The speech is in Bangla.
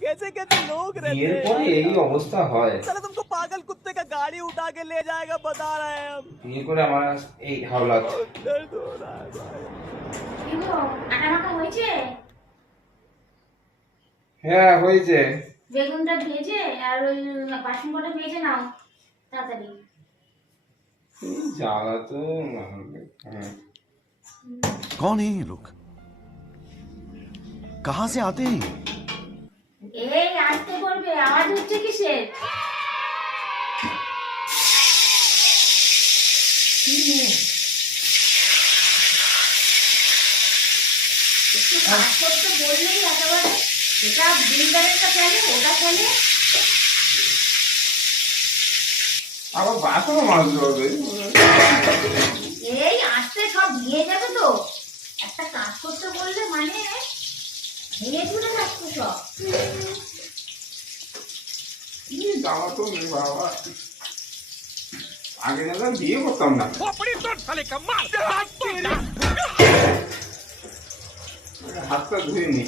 कैसे कैसे लोग रहते हैं यही अवस्था হয় चलो तुमको पागल कुत्ते का गाड़ी उठा के ले जाएगा बता रहे हैं हम বিয়ে করে আমার এই হাওলাত दर्द हो रहा है भाई আটা মাখা হয়েছে? হ্যাঁ হয়েছে বেগুনটা ভেজে আর ওই বাসন কটা ভেজে নাও তাড়াতাড়ি। জ্বালা তো कौन है ये लोग? कहां से आते हैं? এই আসতে করবে, আওয়াজ হচ্ছে কিসের? একটু কাজ করতে বললেই একেবারে এটা বিল্ডারেরটা ফেলে ওটা ফেলে। আবার বাসনও মাজতে হবে এই আসতে সব নিয়ে যাবে তো, একটা কাজ করতে বললে মানে ভেঙে চুরে যাচ্ছে সব। জ্বালা তো নেই বাবা আগে না বিয়ে করতাম না হাতটা ধুয়ে নি